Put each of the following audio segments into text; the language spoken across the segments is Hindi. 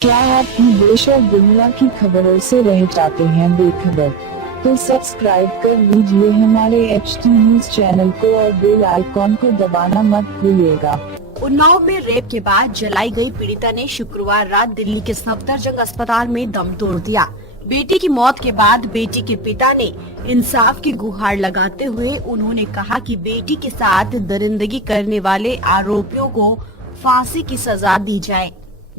क्या आप देश और दुनिया की खबरों से रह जाते हैं बेखबर? तो सब्सक्राइब कर लीजिए हमारे HT न्यूज चैनल को और बेल आइकॉन को दबाना मत भूलिएगा। उन्नाव में रेप के बाद जलाई गई पीड़िता ने शुक्रवार रात दिल्ली के सफदरजंग अस्पताल में दम तोड़ दिया। बेटी की मौत के बाद बेटी के पिता ने इंसाफ की गुहार लगाते हुए उन्होंने कहा कि बेटी के साथ दरिंदगी करने वाले आरोपियों को फांसी की सजा दी जाए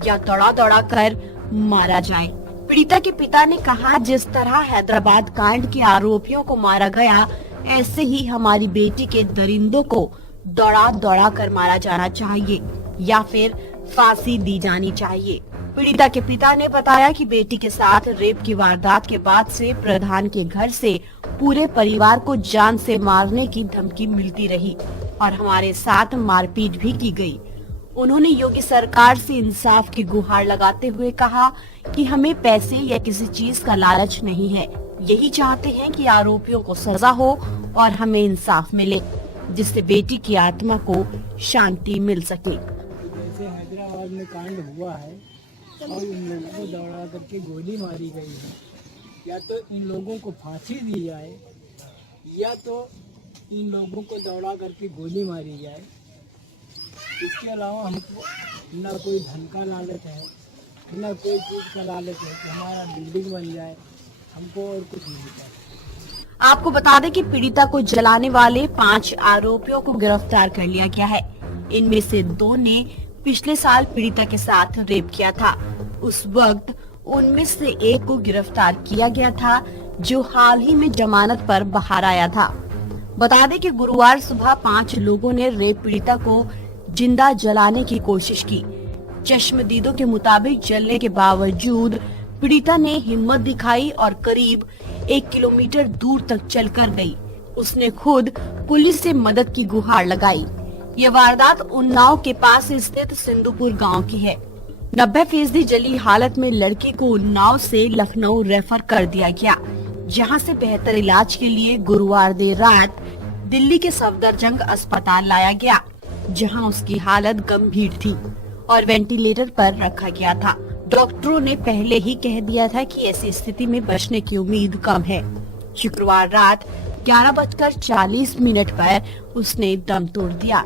या दौड़ा दौड़ा कर मारा जाए। पीड़िता के पिता ने कहा, जिस तरह हैदराबाद कांड के आरोपियों को मारा गया, ऐसे ही हमारी बेटी के दरिंदों को दौड़ा दौड़ा कर मारा जाना चाहिए या फिर फांसी दी जानी चाहिए। पीड़िता के पिता ने बताया कि बेटी के साथ रेप की वारदात के बाद से प्रधान के घर से पूरे परिवार को जान से मारने की धमकी मिलती रही और हमारे साथ मारपीट भी की गई। उन्होंने योगी सरकार से इंसाफ की गुहार लगाते हुए कहा कि हमें पैसे या किसी चीज का लालच नहीं है, यही चाहते हैं कि आरोपियों को सजा हो और हमें इंसाफ मिले, जिससे बेटी की आत्मा को शांति मिल सके। जैसे हैदराबाद में कांड हुआ है और इन लोगों को दौड़ा करके गोली मारी गई है, या तो इन लोगों को फांसी दी जाए या तो इन लोगों को दौड़ा करके गोली मारी जाए। इसके अलावा हमको ना कोई धन का लालच है, ना कोई चीज़ का लालच है कि हमारा बिल्डिंग बन जाए, हमको और कुछ नहीं चाहिए। आपको बता दें कि पीड़िता को जलाने वाले 5 आरोपियों को गिरफ्तार कर लिया गया है। इनमें से 2 ने पिछले साल पीड़िता के साथ रेप किया था। उस वक्त उनमें से एक को गिरफ्तार किया गया था, जो हाल ही में जमानत पर बाहर आया था। बता दें कि गुरुवार सुबह 5 लोगों ने रेप पीड़िता को जिंदा जलाने की कोशिश की। चश्मदीदों के मुताबिक जलने के बावजूद पीड़िता ने हिम्मत दिखाई और करीब 1 किलोमीटर दूर तक चलकर गई। उसने खुद पुलिस से मदद की गुहार लगाई। ये वारदात उन्नाव के पास स्थित सिंधुपुर गांव की है। 90% जली हालत में लड़की को उन्नाव से लखनऊ रेफर कर दिया गया, जहां से बेहतर इलाज के लिए गुरुवार देर रात दिल्ली के सफदरजंग अस्पताल लाया गया, जहां उसकी हालत गंभीर थी और वेंटिलेटर पर रखा गया था। डॉक्टरों ने पहले ही कह दिया था कि ऐसी स्थिति में बचने की उम्मीद कम है। शुक्रवार रात 11:40 पर उसने दम तोड़ दिया।